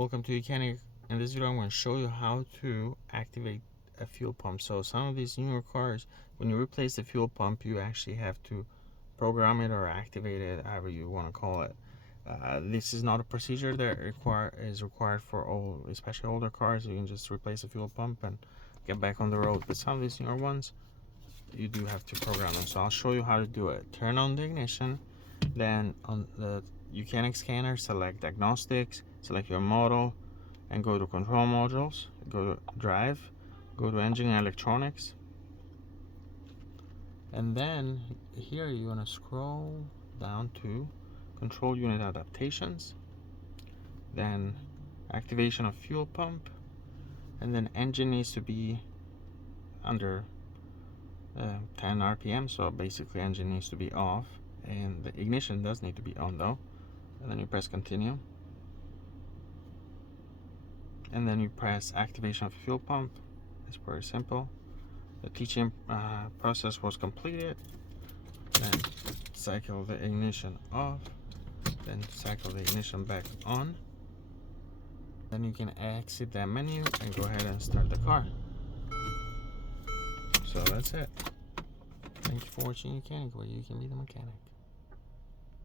Welcome to YOUCANIC. In this video I'm going to show you how to activate a fuel pump. So some of these newer cars, when you replace the fuel pump, you actually have to program it or activate it, however you want to call it. This is not a procedure that is required for all, especially older cars. You can just replace the fuel pump and get back on the road. But some of these newer ones, you do have to program them. So I'll show you how to do it. Turn on the ignition, then on the YOUCANIC scanner, select diagnostics, select your model, and go to control modules, go to drive, go to engine and electronics, and then here you're going to scroll down to control unit adaptations, then activation of fuel pump, and then engine needs to be under 10 RPM, so basically engine needs to be off, and the ignition does need to be on though. And then you press continue, and then you press activation of fuel pump. It's very simple. The teaching process was completed. Then cycle the ignition off, then cycle the ignition back on. Then you can exit that menu and go ahead and start the car. So that's it. Thank you for watching YOUCANIC, where you can be the mechanic.